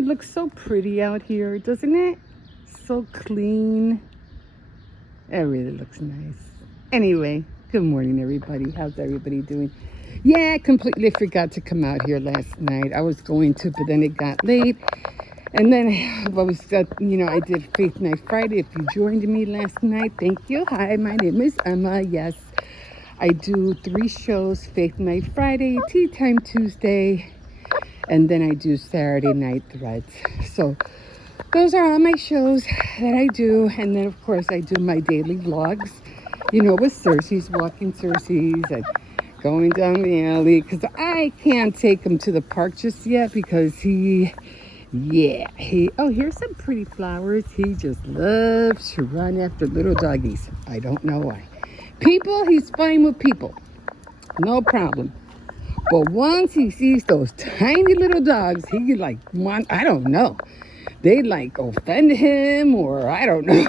it looks so pretty out here, doesn't it? So clean. It really looks nice. Anyway, good morning, everybody. How's everybody doing? Yeah, I completely forgot to come out here last night. I was going to, but then it got late. And then I did Faith Night Friday. If you joined me last night, thank you. Hi, my name is Emma. Yes, I do 3 shows: Faith Night Friday, Tea Time Tuesday, and then I do Saturday Night Threads. So those are all my shows that I do. And then, of course, I do my daily vlogs, with xcercies, walking xcercies, and going down the alley, because I can't take him to the park just yet because here's some pretty flowers. He just loves to run after little doggies. I don't know why. People, he's fine with people. No problem. But once he sees those tiny little dogs, I don't know. They offend him, or I don't know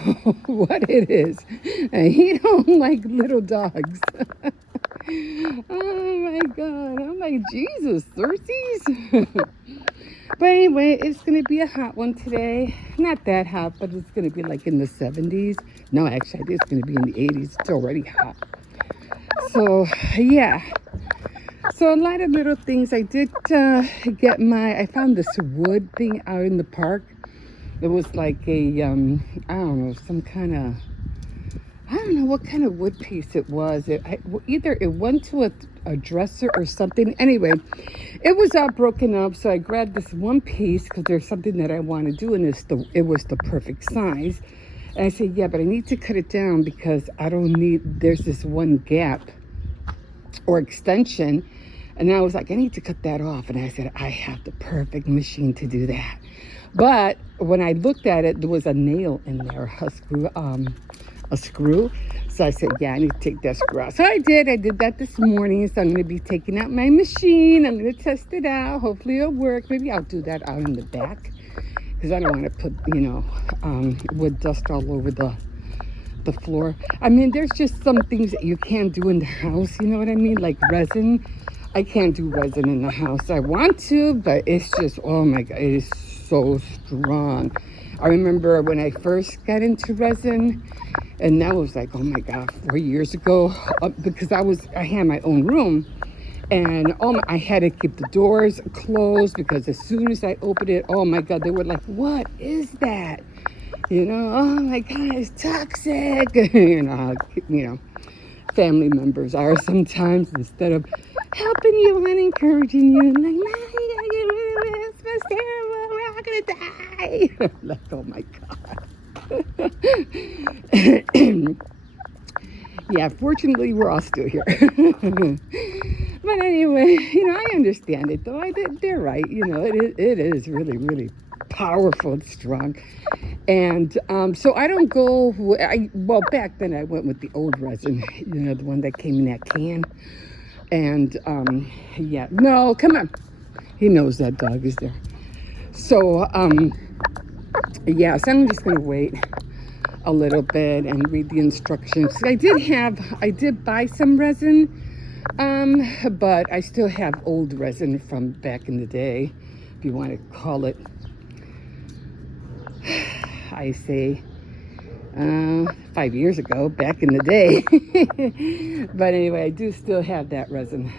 what it is. And he don't like little dogs. Oh my God. I'm like, Jesus, xcercies. But anyway, it's going to be a hot one today. Not that hot, but it's going to be like in the 70s. No, actually, I think it's going to be in the 80s. It's already hot. So, yeah. So a lot of little things. I did I found this wood thing out in the park. It was like I don't know what kind of wood piece it was. Either it went to a dresser or something. Anyway, it was all broken up, so I grabbed this one piece because there's something that I want to do, and it was the perfect size. And I said, yeah, but I need to cut it down because there's this one gap or extension. And I was like, I need to cut that off. And I said, I have the perfect machine to do that. But when I looked at it, there was a nail in there, a screw. So I said, yeah, I need to take that screw out. So I did that this morning. So I'm going to be taking out my machine. I'm going to test it out. Hopefully it'll work. Maybe I'll do that out in the back, because I don't want to put, wood dust all over the floor. I mean, there's just some things that you can't do in the house. You know what I mean? Like resin. I can't do resin in the house. I want to, but it's just, oh my God, it is so strong. I remember when I first got into resin, and that was like, oh my God, 4 years ago, because I had my own room, and I had to keep the doors closed, because as soon as I opened it, oh my God, they were like, what is that? Oh my God, it's toxic. Family members are sometimes, instead of helping you and encouraging you, like, no, you gotta get rid of it, it smells terrible, we're all gonna die. Like, oh my God. Yeah, fortunately, we're all still here. But anyway, I understand it, though. They're right. It is really, really powerful and strong. And so I don't go, back then I went with the old resin, the one that came in that can. And yeah, no, come on. He knows that dog is there. So, yeah, so I'm just going to wait a little bit and read the instructions. I did buy some resin, but I still have old resin from back in the day, if you want to call it. I say 5 years ago, back in the day. But anyway, I do still have that resin.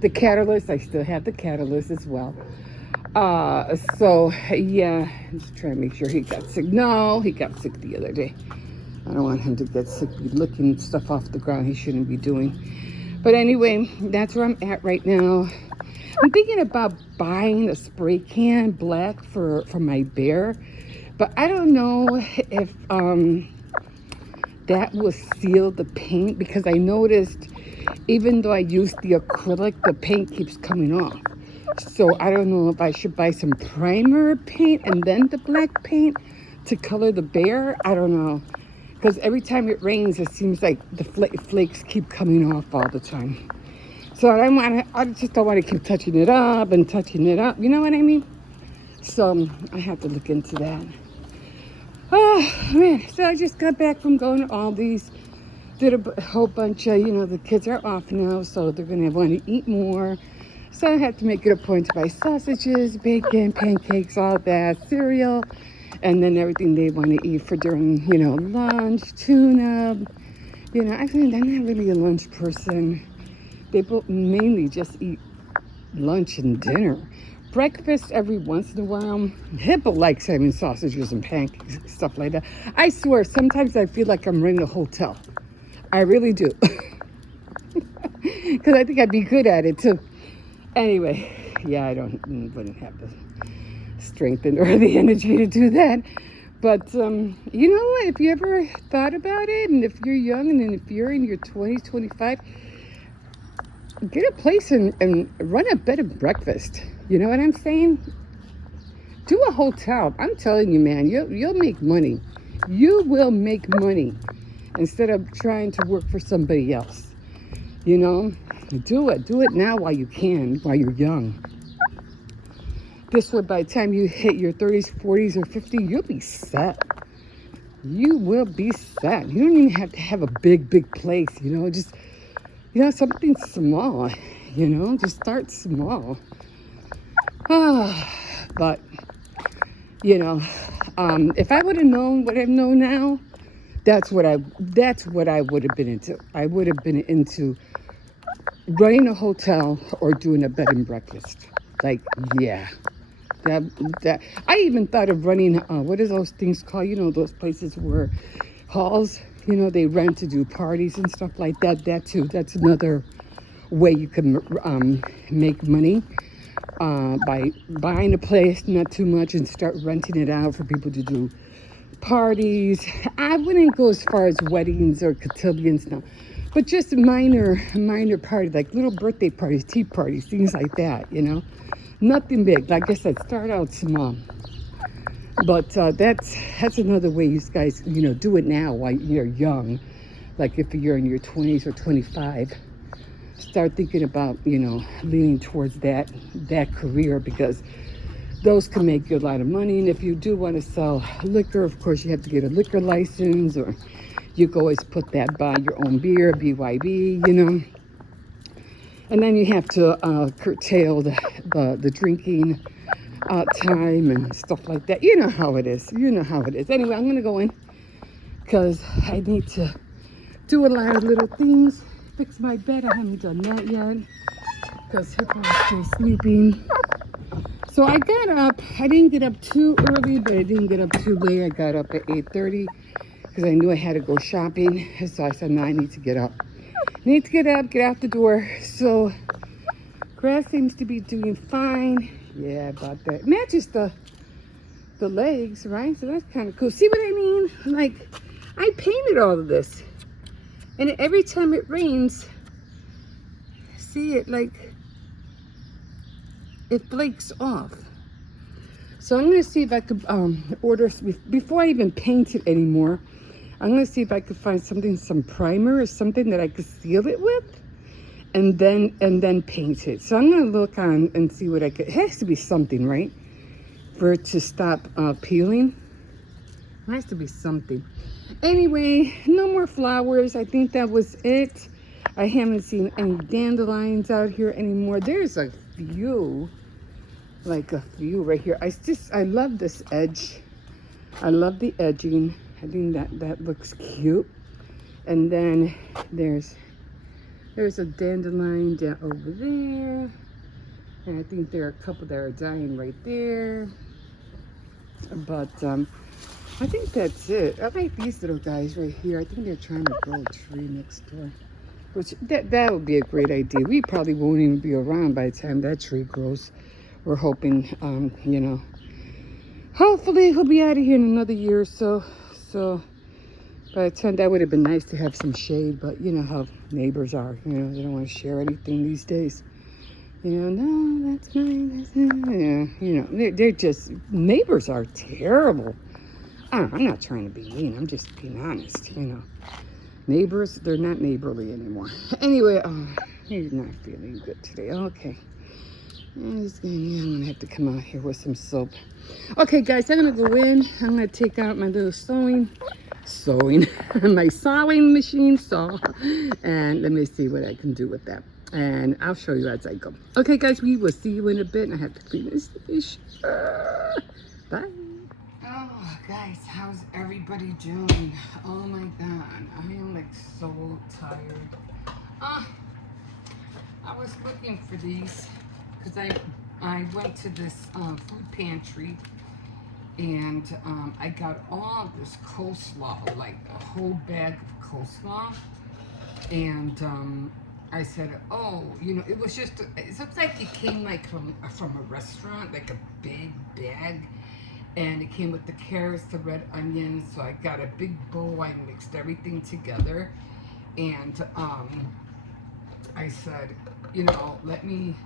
The catalyst, I still have the catalyst as well. So yeah, just trying to make sure he got sick. No, he got sick the other day. I don't want him to get sick, be licking stuff off the ground he shouldn't be doing. But anyway, that's where I'm at right now. I'm thinking about buying a spray can black for my bear, but I don't know if that will seal the paint, because I noticed even though I use the acrylic, the paint keeps coming off. So I don't know if I should buy some primer paint and then the black paint to color the bear. I don't know, because every time it rains, it seems like the flakes keep coming off all the time. So I just don't want to keep touching it up. You know what I mean? So I have to look into that. Oh, man. So I just got back from going to Aldi's. Did a whole bunch of, the kids are off now, so they're going to want to eat more. So I have to make it a point to buy sausages, bacon, pancakes, all that, cereal, and then everything they want to eat for during, lunch, tuna. Actually, they're not really a lunch person. They both mainly just eat lunch and dinner. Breakfast every once in a while. Hippo likes having sausages and pancakes, stuff like that. I swear, sometimes I feel like I'm running a hotel. I really do. Because I think I'd be good at it too. Anyway, yeah, I wouldn't have the strength or the energy to do that. But you know what? If you ever thought about it, and if you're young, and if you're in your 20s, 25, get a place and run a bed and breakfast. You know what I'm saying? Do a hotel. I'm telling you, man, you'll make money. You will make money instead of trying to work for somebody else. Do it. Do it now while you can, while you're young. This way, by the time you hit your 30s, 40s, or 50s, you'll be set. You will be set. You don't even have to have a big place, just, something small, just start small. But, if I would have known what I know now, that's what I would have been into. I would have been into running a hotel or doing a bed and breakfast. Like, yeah. That I even thought of running, what are those things called? Those places where halls, they rent to do parties and stuff like that. That too, that's another way you can make money by buying a place, not too much, and start renting it out for people to do parties. I wouldn't go as far as weddings or cotillions now, but just minor parties, like little birthday parties, tea parties, things like that, Nothing big. Like I said, start out small. But that's another way you guys, do it now while you're young. Like if you're in your 20s or 25, start thinking about, leaning towards that career, because those can make you a lot of money. And if you do want to sell liquor, of course, you have to get a liquor license, or you can always put that by your own beer, BYB, And then you have to curtail the drinking time and stuff like that. You know how it is. Anyway, I'm going to go in because I need to do a lot of little things. Fix my bed. I haven't done that yet because Hippo is still sleeping. So I got up. I didn't get up too early, but I didn't get up too late. I got up at 8:30 because I knew I had to go shopping. So I said, no, I need to get up. Need to get up, get out the door. So grass seems to be doing fine. Yeah, about that. Matches the legs, right? So that's kind of cool. See what I mean? Like, I painted all of this. And every time it rains, see it like, it flakes off. So I'm going to see if I could order, before I even paint it anymore, I'm going to see if I could find some primer or something that I could seal it with, and then paint it. So I'm going to look on and see what I could. It has to be something, right? For it to stop peeling. It has to be something. Anyway, no more flowers. I think that was it. I haven't seen any dandelions out here anymore. There's a few, like a few right here. I love this edge. I love the edging. I think that looks cute. And then there's a dandelion down over there. And I think there are a couple that are dying right there. But I think that's it. I like these little guys right here. I think they're trying to grow a tree next door. Which, that would be a great idea. We probably won't even be around by the time that tree grows. We're hoping, hopefully he'll be out of here in another year or so. So by the time, that would have been nice to have some shade, but you know how neighbors are. They don't want to share anything these days. No, that's mine. Yeah, they're just, neighbors are terrible. I'm not trying to be mean. I'm just being honest. Neighbors, they're not neighborly anymore. Anyway, he's not feeling good today. Okay. I'm gonna have to come out here with some soap. Okay, guys, I'm gonna go in. I'm gonna take out my little my sewing machine saw, and let me see what I can do with that. And I'll show you as I go. Okay, guys, we will see you in a bit. And I have to clean this dish. Bye. Oh, guys, how's everybody doing? Oh, my God. I am, like, so tired. I was looking for these because I went to this food pantry. And I got all this coleslaw, like a whole bag of coleslaw. And I said, oh, you know, it was just, it looks like it came like from a restaurant, like a big bag. And it came with the carrots, the red onions. So I got a big bowl. I mixed everything together. And I said, you know, let me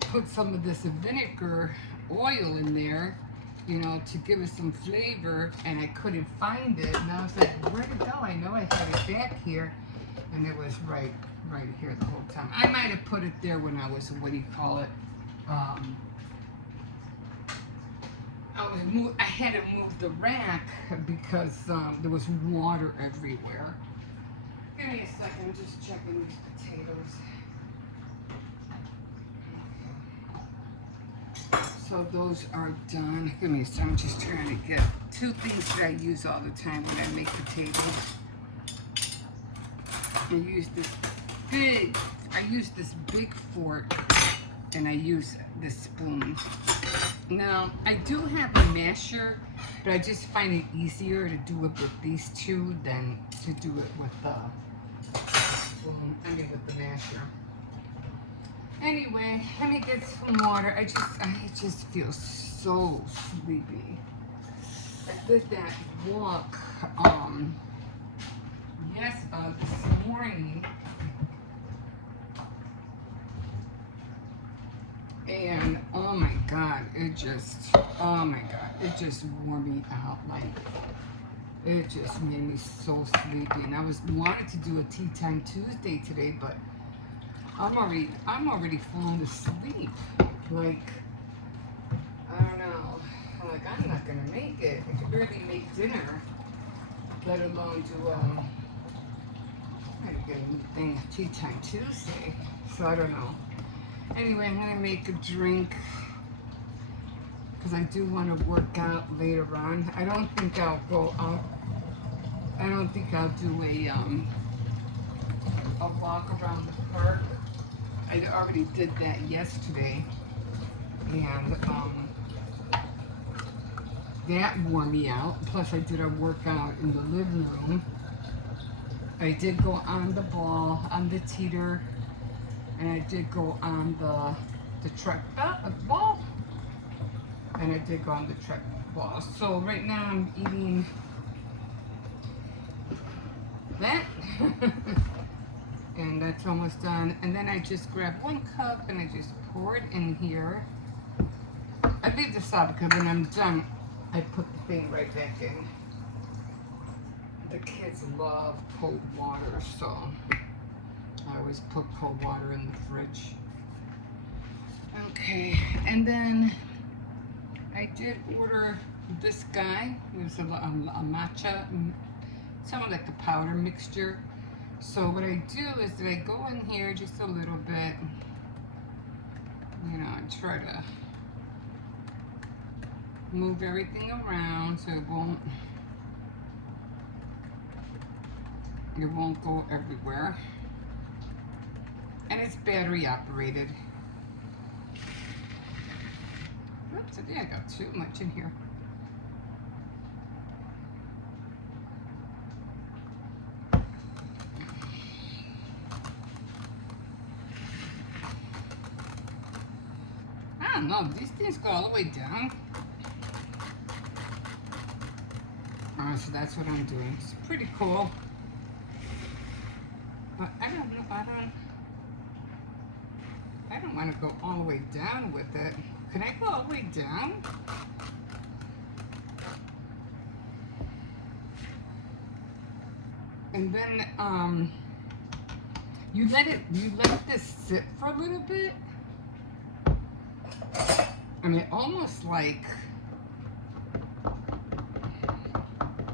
put some of this vinegar oil in there, you know, to give it some flavor. And I couldn't find it. And I was like, where'd it go? I know I had it back here. And it was right here the whole time. I might have put it there when I was, what do you call it? I had to move the rack because there was water everywhere. Give me a second, I'm just checking these potatoes. So those are done. Give me a second, I'm just trying to get two things that I use all the time when I make potatoes. I use this big fork, and I use this spoon. Now, I do have a masher, but I just find it easier to do it with these two than to do it with the spoon, with the masher. Anyway, let me get some water. I just feel so sleepy. I did that walk, this morning, and oh my God, it just wore me out. Like, it just made me so sleepy. And I wanted to do a Tea Time Tuesday today, but I'm already falling asleep. Like, I don't know. Like, I'm not gonna make it. I could barely make dinner, let alone do anything Tea Time Tuesday. So I don't know. Anyway, I'm gonna make a drink because I do want to work out later on. I don't think I'll go out. I don't think I'll do a walk around the park. I already did that yesterday, and that wore me out. Plus, I did a workout in the living room. I did go on the ball, on the teeter, and I did go on the track ball, and I did go on the track ball. So right now I'm eating that, and that's almost done. And then I just grabbed 1 cup and I just pour it in here. I leave this out because when I'm done, I put the thing right back in. The kids love cold water, so I always put cold water in the fridge. Okay, and then I did order this guy. It was a matcha, somewhat like a powder mixture. So what I do is that I go in here just a little bit, you know, and try to move everything around so it won't go everywhere. And it's battery operated. Oops, I think I got too much in here. I don't know, these things go all the way down. So that's what I'm doing. It's pretty cool. But I don't know, I don't want to go all the way down with it. Can I go all the way down? And then you let this sit for a little bit. I mean, almost like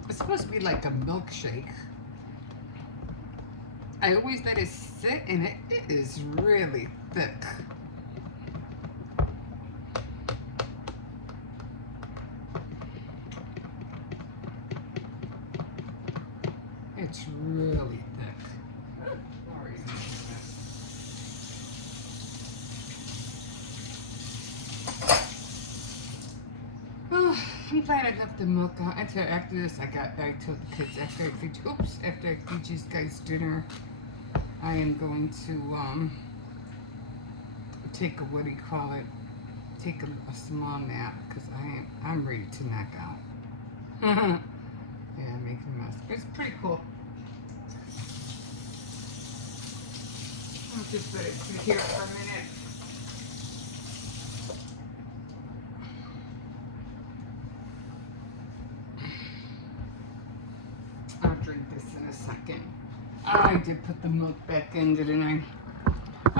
it's supposed to be like a milkshake. I always let it sit, and it is really thick. It's really thick. Oh, I'm glad I left the milk out. After this, I told the kids after I feed you guys dinner, I am going to take a, what do you call it? Take a small nap because I'm ready to knock out. Yeah, making a mess. But it's pretty cool. I'll just let it sit here for a minute. I'll drink this in a second. I did put the milk back in, didn't I?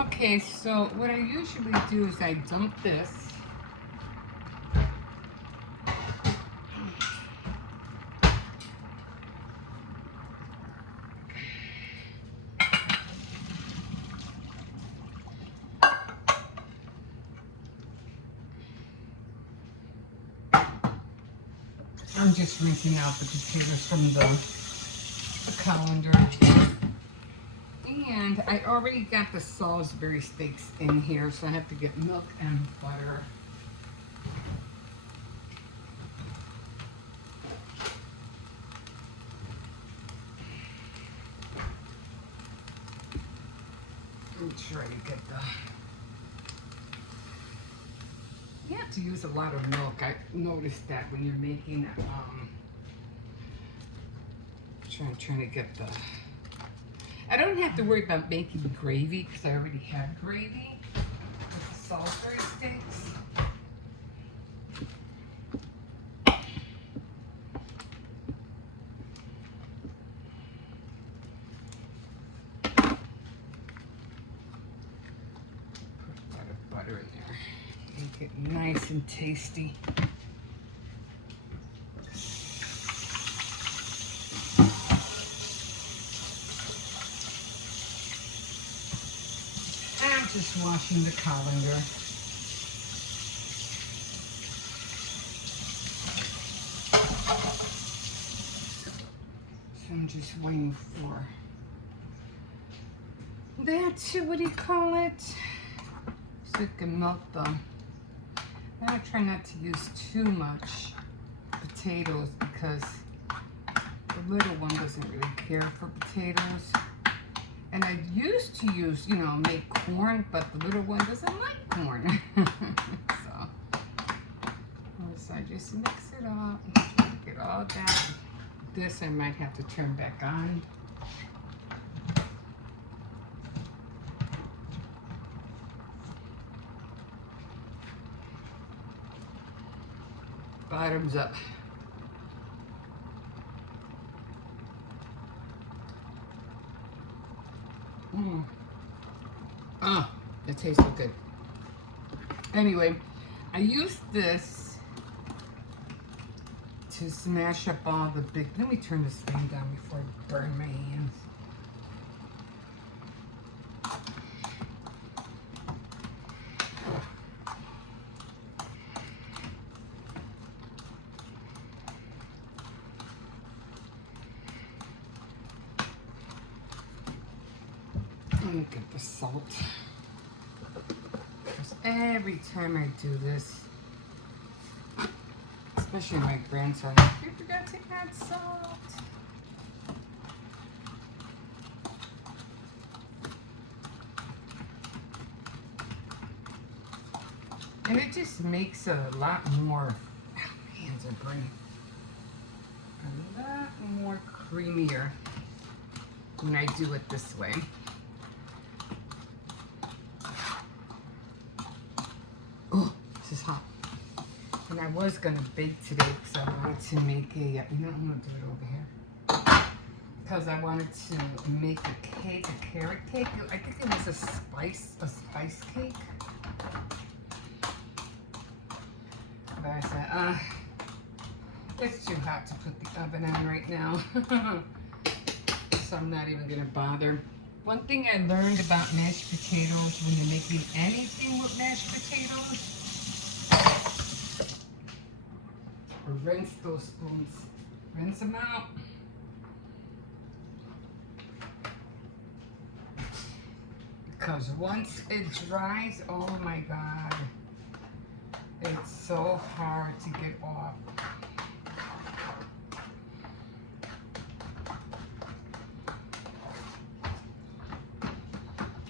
Okay, so what I usually do is I dump this. I'm just rinsing out the potatoes from the colander. And I already got the Salisbury steaks in here, so I have to get milk and butter. I'm trying to get the... You have to use a lot of milk. I noticed that when you're making, trying to get the... I don't have to worry about making the gravy because I already have gravy with the Salisbury steaks. Put a lot of butter in there. Make it nice and tasty. I'm just washing the colander. So I'm just waiting for that to, what do you call it? So it can melt them. I try not to use too much potatoes because the little one doesn't really care for potatoes. And I used to use, make corn, but the little one doesn't like corn. So I just mix it up, get all that. This I might have to turn back on. Bottoms up. Oh, it tastes so good. Anyway, I use this to smash up all the big... Let me turn this thing down before I burn my hands. Look at the salt. Because every time I do this, especially my grandson, you forgot to add salt. And it just makes a lot more, my hands are burning, a lot more creamier when I do it this way. Oh, this is hot. And I was gonna bake today because I wanted to make a, I'm gonna do it over here. Because I wanted to make a cake, a carrot cake. I think it was a spice cake. But I said, it's too hot to put the oven on right now. So I'm not even gonna bother. One thing I learned about mashed potatoes when you're making anything with mashed potatoes, rinse those spoons. Rinse them out. Because once it dries, oh my God, it's so hard to get off.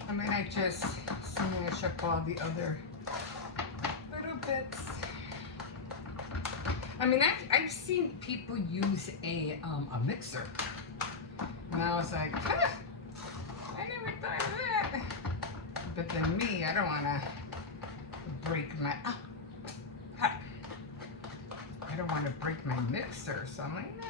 I mean, I just smash up all the other little bits. I mean, I've seen people use a mixer. And I was like, huh, I never thought of that. But then me, I don't want to break my, I don't want to break my mixer. So I'm like, nah.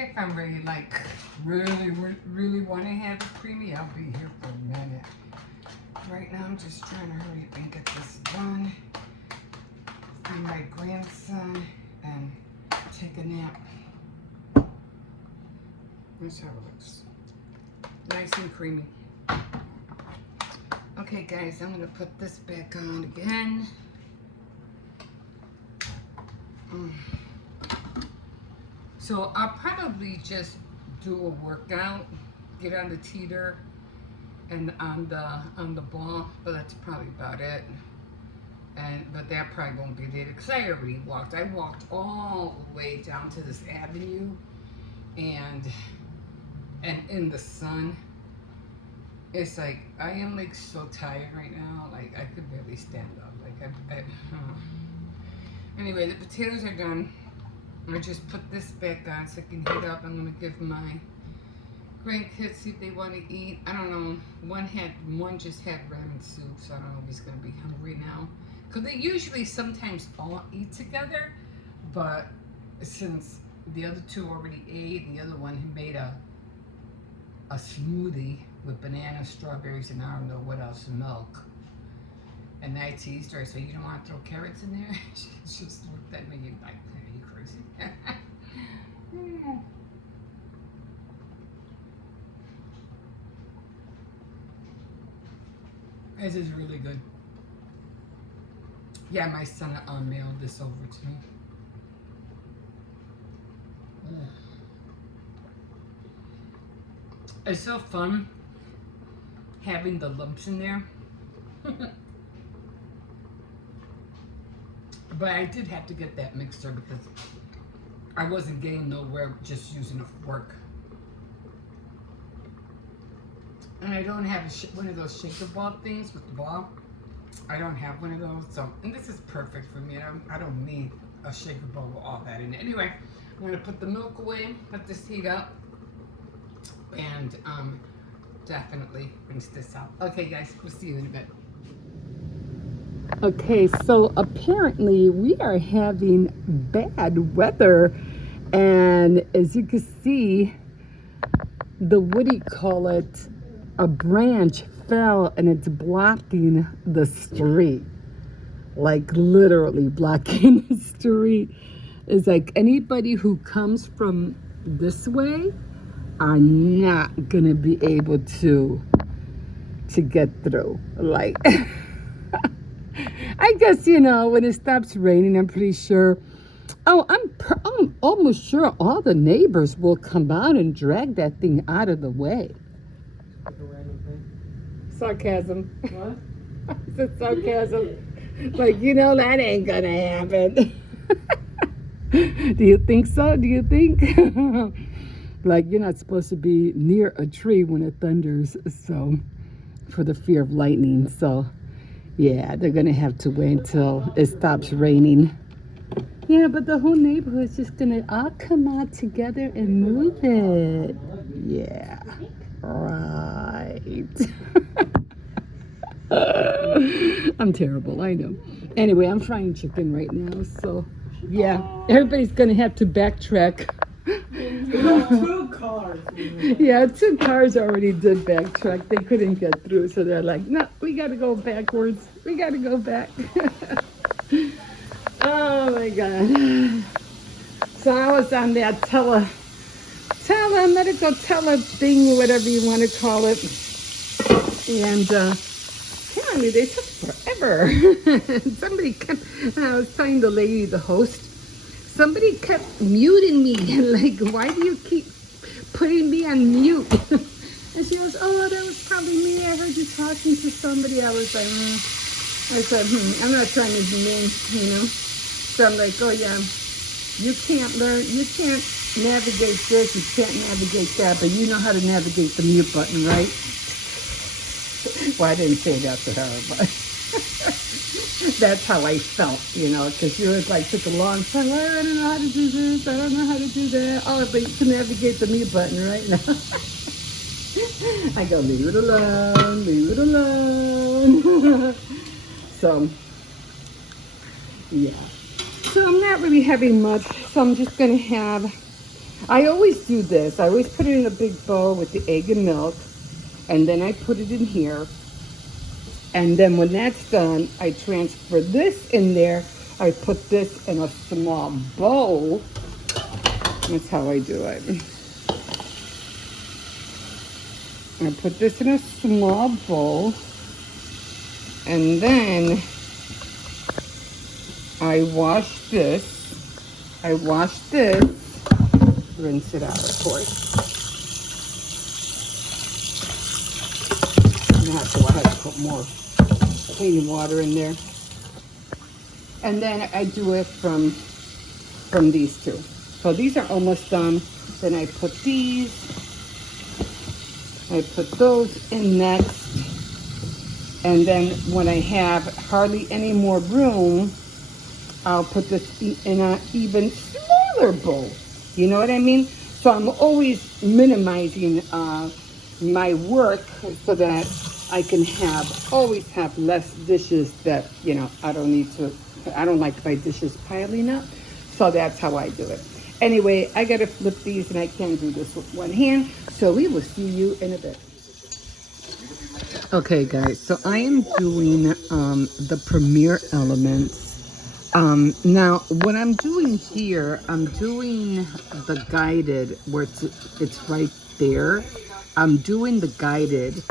If I'm really really want to have it creamy, I'll be here for a minute. Right now, I'm just trying to hurry up and get this done. Feed my grandson and take a nap. That's how it looks. Nice and creamy. Okay, guys, I'm gonna put this back on again. So I'll probably just do a workout, get on the teeter and on the ball, but that's probably about it. But that probably won't be there because I already walked. I walked all the way down to this avenue, and in the sun. It's like I am like so tired right now. Like I could barely stand up. Like Anyway, the potatoes are done. I just put this back on so it can heat up. I'm gonna give my grandkids, see if they want to eat. I don't know. One just had ramen soup, so I don't know if he's gonna be hungry now. Cause they usually sometimes all eat together, but since the other two already ate, and the other one made a smoothie with banana, strawberries, and I don't know what else, milk. And I teased her. I said, "You don't want to throw carrots in there?" She just looked at me like, "Are you crazy?" This is really good. Yeah, my son mailed this over to me. It's so fun having the lumps in there. But I did have to get that mixer because I wasn't getting nowhere just using a fork. And I don't have one of those shaker ball things with the ball. I don't have one of those, so, and this is perfect for me. I don't need a shaker ball with all that in it. Anyway, I'm gonna put the milk away, let this heat up, and definitely rinse this out. Okay, guys, we'll see you in a bit. Okay, so apparently we are having bad weather, and as you can see, a branch fell and it's blocking the street, like literally blocking the street. It's like anybody who comes from this way are not gonna be able to get through. Like I guess, when it stops raining, I'm pretty sure, I'm almost sure all the neighbors will come out and drag that thing out of the way. Sarcasm. What? I said sarcasm. Like, that ain't gonna happen. Do you think so? Do you think? Like, you're not supposed to be near a tree when it thunders, so, for the fear of lightning. So, yeah, they're gonna have to wait until it stops raining. Yeah, but the whole neighborhood's just gonna all come out together and move it. Yeah, right. I'm terrible, I know. Anyway, I'm frying chicken right now, so yeah, everybody's gonna have to backtrack We have 2 cars. Yeah, 2 cars already did backtrack. They couldn't get through, so they're like, no, we got to go backwards. We got to go back. Oh my God. So I was on that medical thing, whatever you want to call it. And apparently they took forever. Somebody kept, I was telling the lady, the host, somebody kept muting me. Like, why do you keep putting me on mute? And she goes, oh, that was probably me. I heard you talking to somebody. I was like, I said, I'm not trying to be mean, you know. So I'm like, oh yeah, you can't navigate this, you can't navigate that, but you know how to navigate the mute button, right? Well, I didn't say that to her, but that's how I felt, you know, because she was like, took a long time, oh, I don't know how to do this, I don't know how to do that. Oh, but you can navigate the mute button right now. I go, leave it alone, leave it alone. So, yeah. So I'm not really having much, so I'm just going to have, I always do this. I always put it in a big bowl with the egg and milk, and then I put it in here. And then when that's done, I transfer this in there. I put this in a small bowl. That's how I do it. I put this in a small bowl, and then I wash this, rinse it out, of course. I have to put more clean water in there. And then I do it from these two. So these are almost done. Then I put these, I put those in next. And then when I have hardly any more room, I'll put this in an even smaller bowl. You know what I mean? So I'm always minimizing my work so that I can always have less dishes that, you know, I don't like my dishes piling up. So that's how I do it. Anyway, I gotta flip these and I can't do this with one hand. So we will see you in a bit. Okay guys, so I am doing the Premier Elements. Now what I'm doing here, I'm doing the guided where it's right there. I'm doing the guided,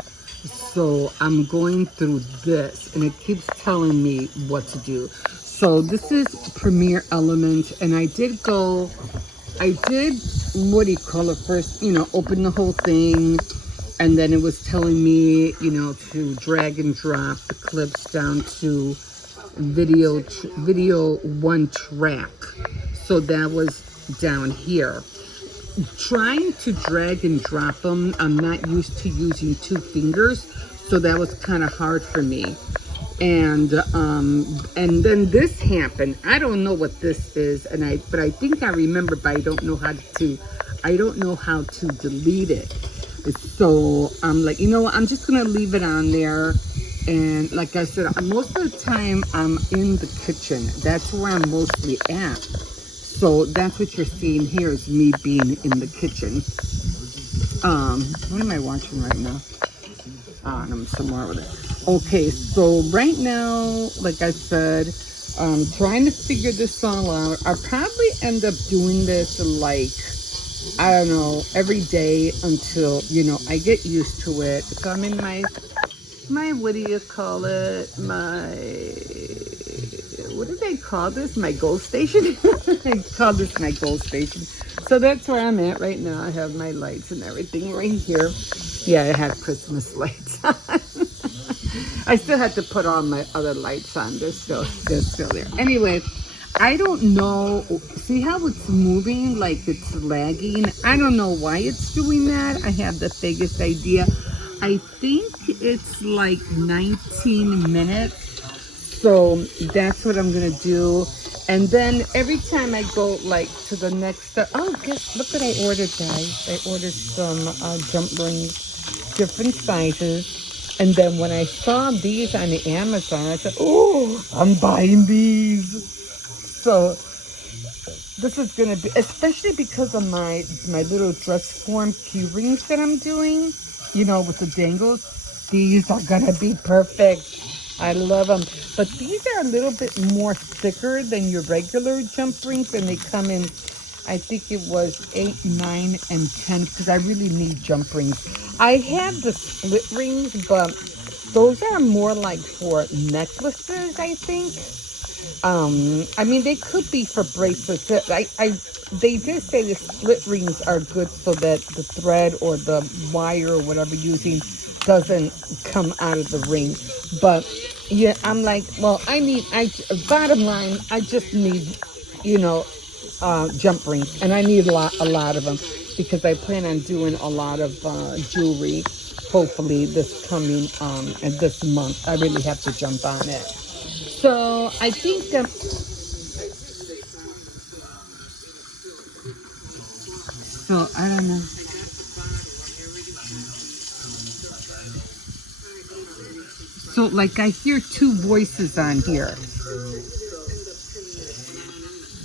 so I'm going through this and it keeps telling me what to do. So this is Premier Elements, and I did, what do you call it, first, you know, open the whole thing, and then it was telling me, you know, to drag and drop the clips down to video 1 track. So that was down here. Trying to drag and drop them, I'm not used to using 2 fingers, so that was kind of hard for me. And then this happened. I don't know what this is, but I think I remember, but I don't know how to delete it. So I'm like, you know what, I'm just gonna leave it on there. And like I said, most of the time I'm in the kitchen. That's where I'm mostly at. So that's what you're seeing here, is me being in the kitchen. What am I watching right now? I'm somewhere with it. Okay, so right now, like I said, I'm trying to figure this all out. I'll probably end up doing this like, I don't know, every day until, you know, I get used to it. So I'm in my what do you call it? What do they call this? My goal station? I call this my goal station. So that's where I'm at right now. I have my lights and everything right here. Yeah, I have Christmas lights on. I still had to put all my other lights on. They're still there. Anyway, I don't know. See how it's moving like it's lagging? I don't know why it's doing that. I have the vaguest idea. I think it's like 19 minutes. So that's what I'm going to do. And then every time I go like to the next step. Oh, guess, look what I ordered, guys. I ordered some jump rings, different sizes. And then when I saw these on the Amazon, I said, oh, I'm buying these. So This is gonna be, especially because of my little dress form key rings that I'm doing, you know, with the dangles. These are gonna be perfect. I love them. But these are a little bit more thicker than your regular jump rings, and they come in, I think it was 8, 9, and 10, because I really need jump rings. I have the split rings, but those are more like for necklaces, I think. I mean, they could be for bracelets. They did say the split rings are good so that the thread or the wire or whatever you're using doesn't come out of the ring. But yeah, I'm like, well, bottom line, I just need, you know, jump rings, and I need a lot of them because I plan on doing a lot of jewelry. Hopefully, this coming and this month, I really have to jump on it. So I think so. I don't know. So like I hear two voices on here.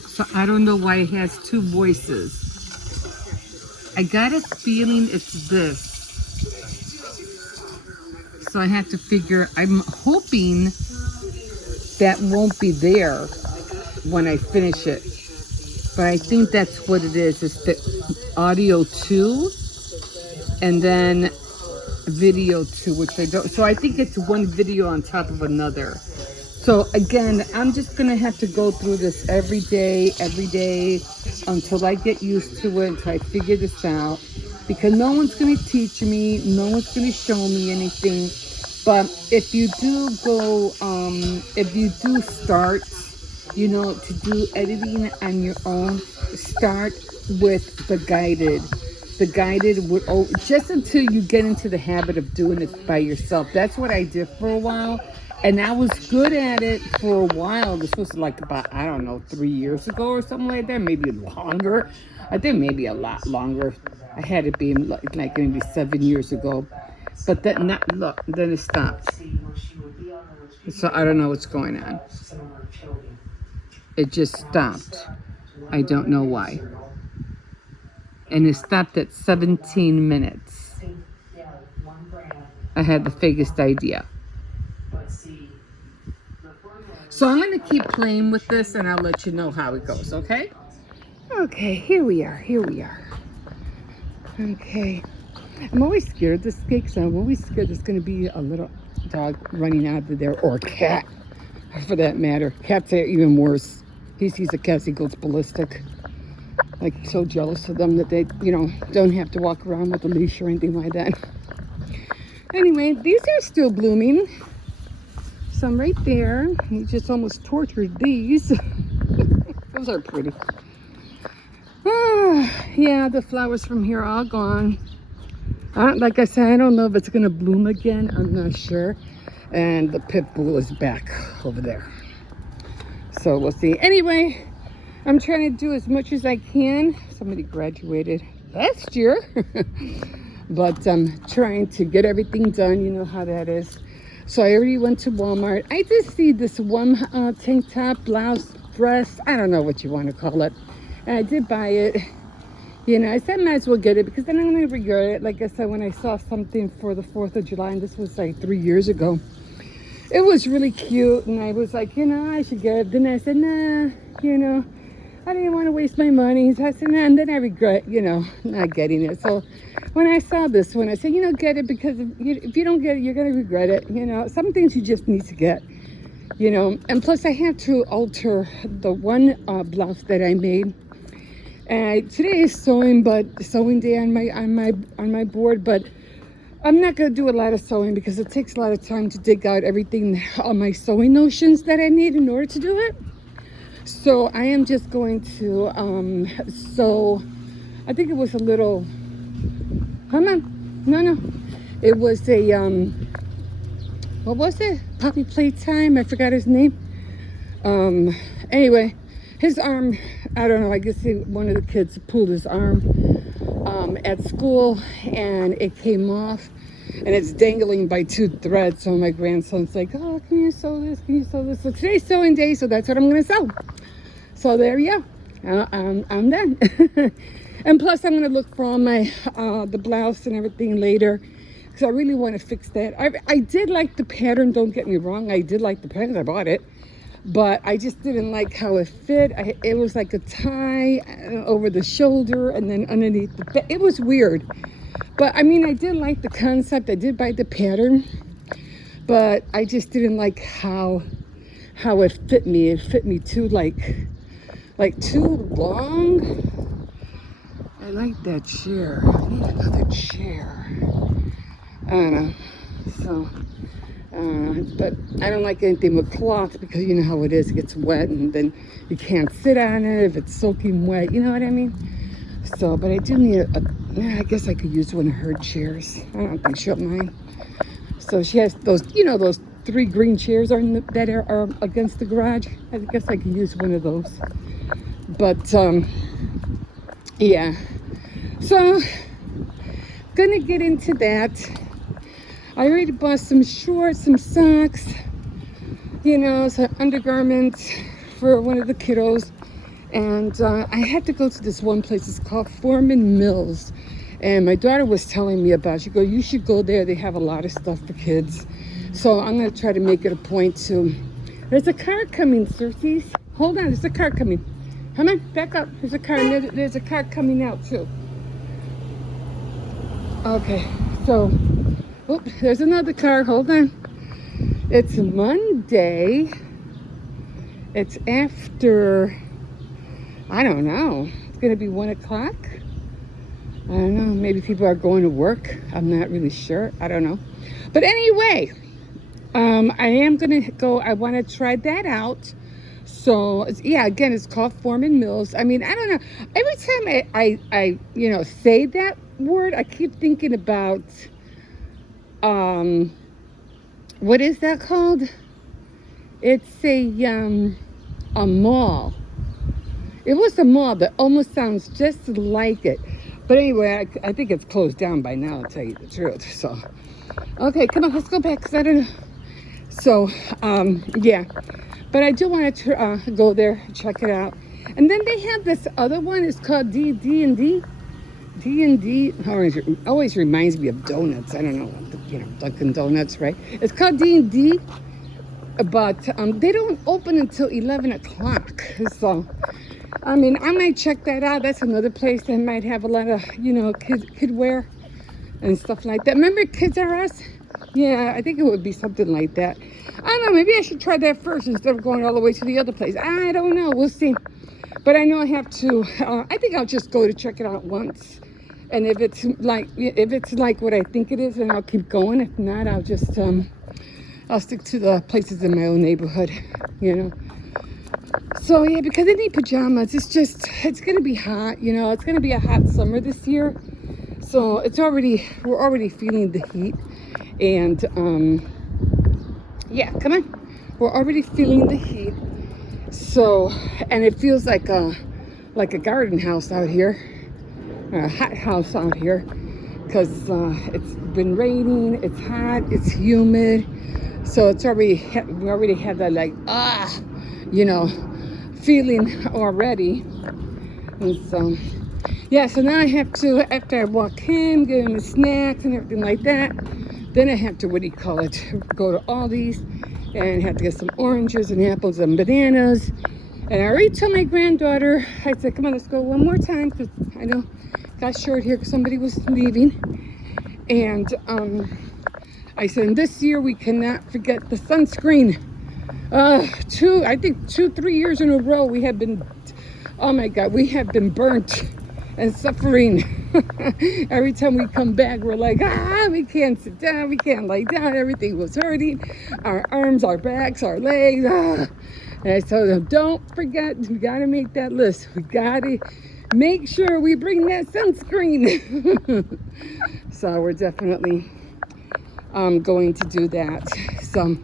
So I don't know why it has two voices. I got a feeling it's this. So I have to figure. I'm hoping that won't be there when I finish it. But I think that's what it is. It's the audio 2 and then video 2, which I don't. So I think it's one video on top of another. So again, I'm just going to have to go through this every day, until I get used to it, until I figure this out. Because no one's going to teach me, no one's going to show me anything. But if you do if you do start, you know, to do editing on your own, start with the guided. The guided would, just until you get into the habit of doing it by yourself. That's what I did for a while. And I was good at it for a while. This was like about, I don't know, 3 years ago or something like that. Maybe longer. I think maybe a lot longer. I had to be like maybe 7 years ago. But then, then it stopped. So I don't know what's going on. It just stopped. I don't know why. And it stopped at 17 minutes. I had the fakest idea. So I'm going to keep playing with this and I'll let you know how it goes, okay? Okay, here we are. Okay. I'm always scared of this cake, so I'm always scared there's going to be a little dog running out of there, or a cat, for that matter. Cats are even worse. He sees a cat, he goes ballistic. Like, so jealous of them that they, you know, don't have to walk around with a leash or anything like that. Anyway, these are still blooming. Some right there. We just almost tortured these. Those are pretty. Yeah, the flowers from here are all gone. Like I said, I don't know if it's going to bloom again. I'm not sure. And the pit bull is back over there. So we'll see. Anyway, I'm trying to do as much as I can. Somebody graduated last year. But I'm trying to get everything done. You know how that is. So I already went to Walmart. I did see this one tank top, blouse, dress. I don't know what you want to call it. And I did buy it. You know, I said I might as well get it because then I'm going to regret it. Like I said, when I saw something for the 4th of July, and this was like 3 years ago, it was really cute. And I was like, you know, I should get it. Then I said, nah, you know, I didn't want to waste my money. So I said, nah, and then I regret, you know, not getting it. So when I saw this one, I said, you know, get it, because if you don't get it, you're going to regret it. You know, some things you just need to get, you know. And plus I had to alter the one blouse that I made. And today is sewing day on my board, but I'm not going to do a lot of sewing because it takes a lot of time to dig out everything, all my sewing notions that I need in order to do it. So I am just going to sew. I think it was a little, come on, no, it was a what was it, Puppy Playtime, I forgot his name. Anyway, his arm, I don't know, I guess one of the kids pulled his arm at school and it came off and it's dangling by 2 threads. So my grandson's like, oh, can you sew this? So today's sewing day, so that's what I'm going to sew. So there you go. I'm done. And plus, I'm going to look for all my, the blouse and everything later. Because I really want to fix that. I did like the pattern, don't get me wrong. I did like the pattern, I bought it. But I just didn't like how it fit. It was like a tie over the shoulder and then underneath the bed. It was weird. But I mean, I did like the concept. I did buy the pattern. But I just didn't like how it fit me. It fit me too like too long. I like that chair. I need another chair. I don't know. So, but I don't like anything with cloth because you know how it is. It gets wet and then you can't sit on it if it's soaking wet. You know what I mean? So, but I do need I guess I could use one of her chairs. I don't think she'll mind. So she has those, you know, those 3 green chairs that are against the garage. I guess I could use one of those. But, yeah. So, gonna get into that. I already bought some shorts, some socks, you know, some undergarments for one of the kiddos. And I had to go to this one place. It's called Foreman Mills. And my daughter was telling me about it. She goes, you should go there. They have a lot of stuff for kids. So I'm going to try to make it a point to... There's a car coming, xcercies. Hold on, there's a car coming. Come on, back up. There's a car. There's a car coming out, too. Okay, so... Oops, there's another car. Hold on. It's Monday. It's after... I don't know. It's going to be 1 o'clock. I don't know. Maybe people are going to work. I'm not really sure. I don't know. But anyway, I am going to go. I want to try that out. So, yeah, again, it's called Foreman Mills. I mean, I don't know. Every time I you know, say that word, I keep thinking about, what is that called? It's a mall. It was a mall that almost sounds just like it. But anyway, I think it's closed down by now, I'll tell you the truth. So, okay, come on, let's go back, because I don't know. So, yeah. But I do want to go there, check it out. And then they have this other one. It's called D&D. D&D always reminds me of donuts. I don't know, you know, Dunkin' Donuts, right? It's called D&D. But they don't open until 11 o'clock. So... I mean, I might check that out. That's another place that might have a lot of, you know, kid wear and stuff like that. Remember Kids R Us? Yeah, I think it would be something like that. I don't know. Maybe I should try that first instead of going all the way to the other place. I don't know. We'll see. But I know I have to. I think I'll just go to check it out once. And if it's like what I think it is, then I'll keep going. If not, I'll just I'll stick to the places in my own neighborhood. You know. So yeah, because I need pajamas. It's gonna be hot, you know. It's gonna be a hot summer this year. So we're already feeling the heat. And yeah, come on. We're already feeling the heat. So, and it feels like a garden house out here. Or a hot house out here. Because it's been raining, it's hot, it's humid. So we already have that like, you know, feeling already. And so, yeah, so now I have to, after I walk in, give them the snacks and everything like that, then I have to, go to Aldi's and have to get some oranges and apples and bananas. And I already told my granddaughter, I said, come on, let's go one more time, because I know got short here because somebody was leaving. And I said, this year we cannot forget the sunscreen. 3 years in a row we have been, oh my God, we have been burnt and suffering. Every time we come back, we're like, we can't sit down, we can't lay down, everything was hurting. Our arms, our backs, our legs. And I told them, don't forget, we gotta make that list. We gotta make sure we bring that sunscreen. So we're definitely going to do that. So,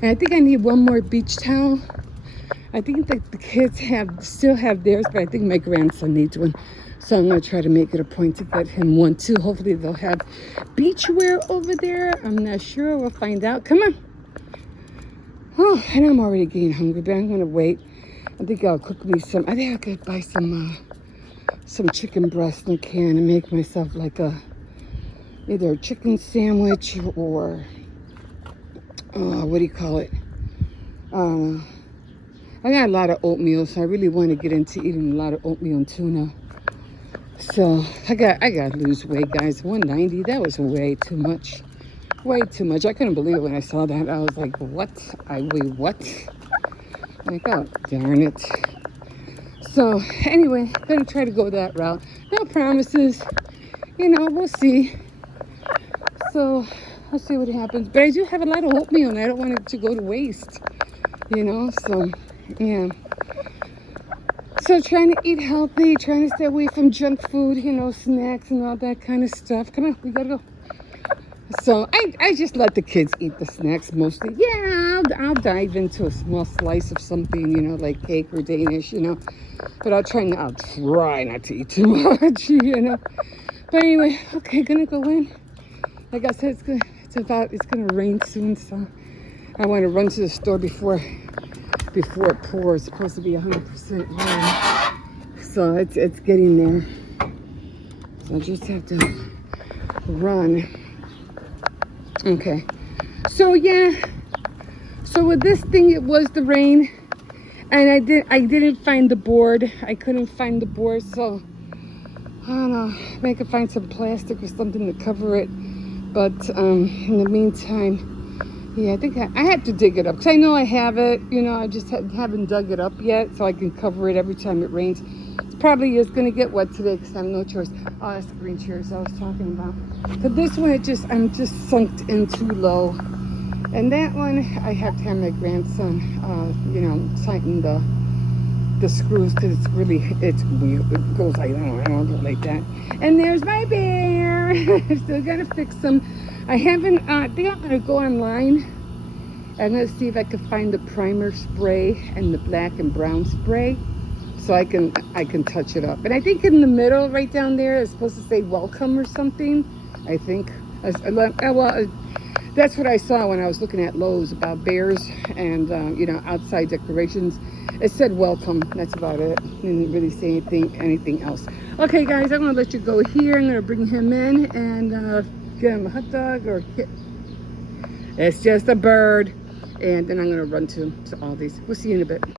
and I think I need one more beach towel. I think that the kids still have theirs, but I think my grandson needs one. So I'm going to try to make it a point to get him one too. Hopefully they'll have beachwear over there. I'm not sure. We'll find out. Come on. Oh, and I'm already getting hungry, but I'm going to wait I think I'll cook me some. I think I could buy some chicken breast in a can and make myself like either a chicken sandwich or what do you call it? I got a lot of oatmeal, so I really want to get into eating a lot of oatmeal and tuna. So I got to lose weight, guys. 190, that was way too much. Way too much. I couldn't believe it when I saw that. I was like, what? I weigh what? Like, oh, darn it. So anyway, gonna try to go that route. No promises. We'll see. So I'll see what happens. But I do have a lot of oatmeal and I don't want it to go to waste. So yeah. So trying to eat healthy, trying to stay away from junk food, snacks and all that kind of stuff. Come on, we gotta go. So I just let the kids eat the snacks mostly. Yeah, I'll dive into a small slice of something, like cake or Danish, But I'll try not to eat too much, But anyway, okay, gonna go in. Like I said, it's gonna rain soon, so I want to run to the store before it pours. It's supposed to be 100% rain, so it's getting there. So I just have to run. Okay, so yeah. So with this thing, it was the rain, and I didn't find the board. I couldn't find the board, so I don't know. Maybe I could find some plastic or something to cover it. But in the meantime. Yeah, I think I had to dig it up because I know I have it. I just haven't dug it up yet, so I can cover it every time it rains. It probably is going to get wet today because I have no choice. Oh, that's the green chairs I was talking about. But this one, I'm just sunk in too low. And that one, I have to have my grandson, tighten the screws because it's weird. It goes like, I don't go like that. And there's my bear. Still got to fix them. I haven't, I think I'm going to go online. I'm going to see if I can find the primer spray and the black and brown spray so I can touch it up. And I think in the middle right down there is supposed to say welcome or something, I think. Well, that's what I saw when I was looking at Lowe's about bears and, outside decorations. It said welcome. That's about it. It didn't really say anything else. Okay, guys, I'm going to let you go here. I'm going to bring him in and get him a hot dog or it's just a bird. And then I'm going to run to all these. We'll see you in a bit.